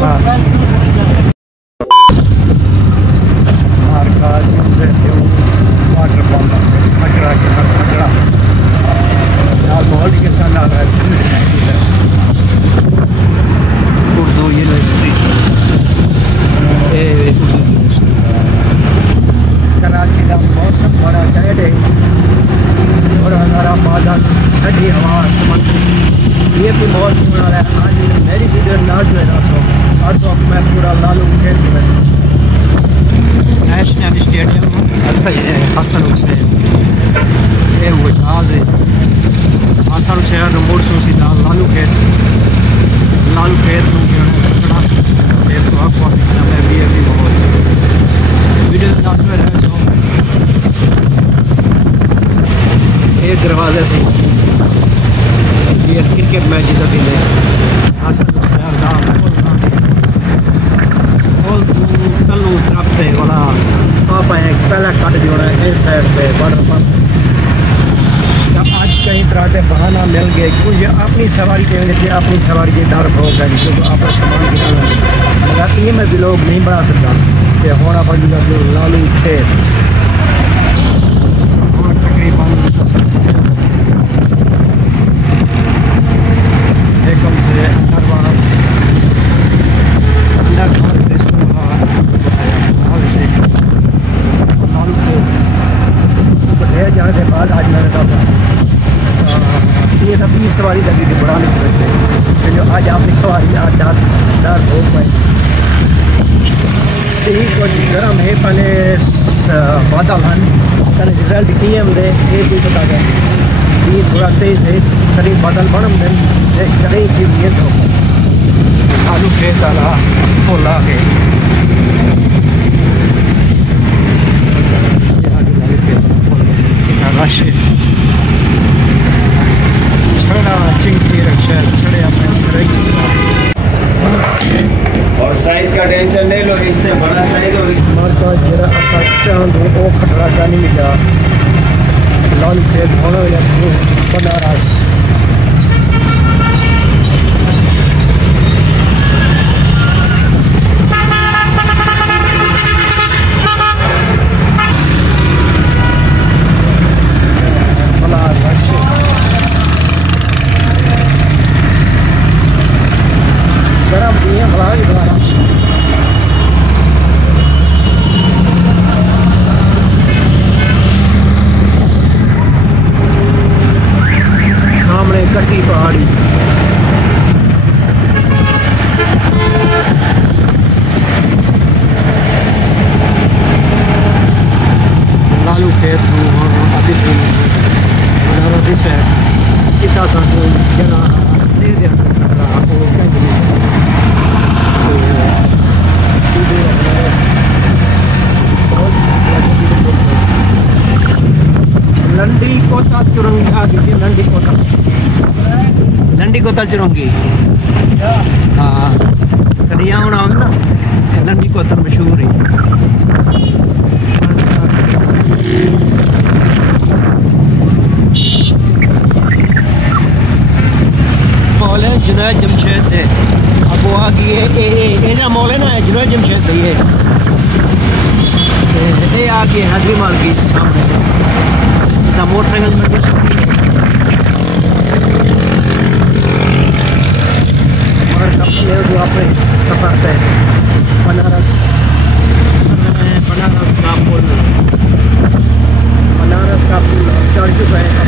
Water pump मटरा के मटरा माहौल के साथ उर्दू यूनिवर्सिटी कराची का मौसम बड़ा टाइट है और हमारा बादल ठंडी हवा समुद्र ये भी बहुत बुरा है। आज मेरी वीडियो ना जो है ना सो और तो मैं पूरा लालू खेल में नेशनल स्टेडियम हसन हुसैन ये वो जहाज है हसन हुसैन मोड़ सो सीधा लालू खेत मैं भी अभी बहुत वीडियो सो एक दरवाजे से ये क्रिकेट मैच अभी ले हसन हुसैन कलू तरफ पे वाला पापा है पहला कट जोड़ा है इस साइड पे वाटर पंप जब आज कहीं तरह के बहाना मिल गए क्योंकि अपनी सवारी के लिए अपनी सवारी के डर भोग है क्योंकि आप सामान गिराना मगर ये मैं भी लोग नहीं बना सकता कि होना पड़ेगा जो लालू थे तकरीबन कम से जाने के बाद आज मैंने कहा ये सब 20 सवारी तक बढ़ा नहीं सकते तो जो आज आपकी सवारी आज डर हो पाए यही कुछ गर्म है पहले बादल हैं पहले रिजल्ट किए हमने ये कोई पता गया ये थोड़ा तेज है करीब बादल बनम दिन करीब की नीयत हो आलू खेत वाला बोला है छड़ा चिंकी रक्षा छड़े अपने और साइज का टेंशन नहीं लो इससे बड़ा साइज हो मार्का जरा असा चांद ओ खतरा का नहीं मिला लाल खेत होना या बनारस कटी पहाड़ी लालू खेत अभी से कितना सा जरा दे दिया सकता लंडी कोता चुरंगी किसी लंडी कोता चुरंगी हाँ कड़िया होना ना लंडी कोता मशहूर है मॉल है जुनैद जमशेद है अब वो आ गई है जो मॉल है ना जुनैद जमशेद है ये आ गई हैदरी मार्केट सामने मोटरसाइकिल में जो अपने सफ़र पे बनारस का पुल चढ़ चुका है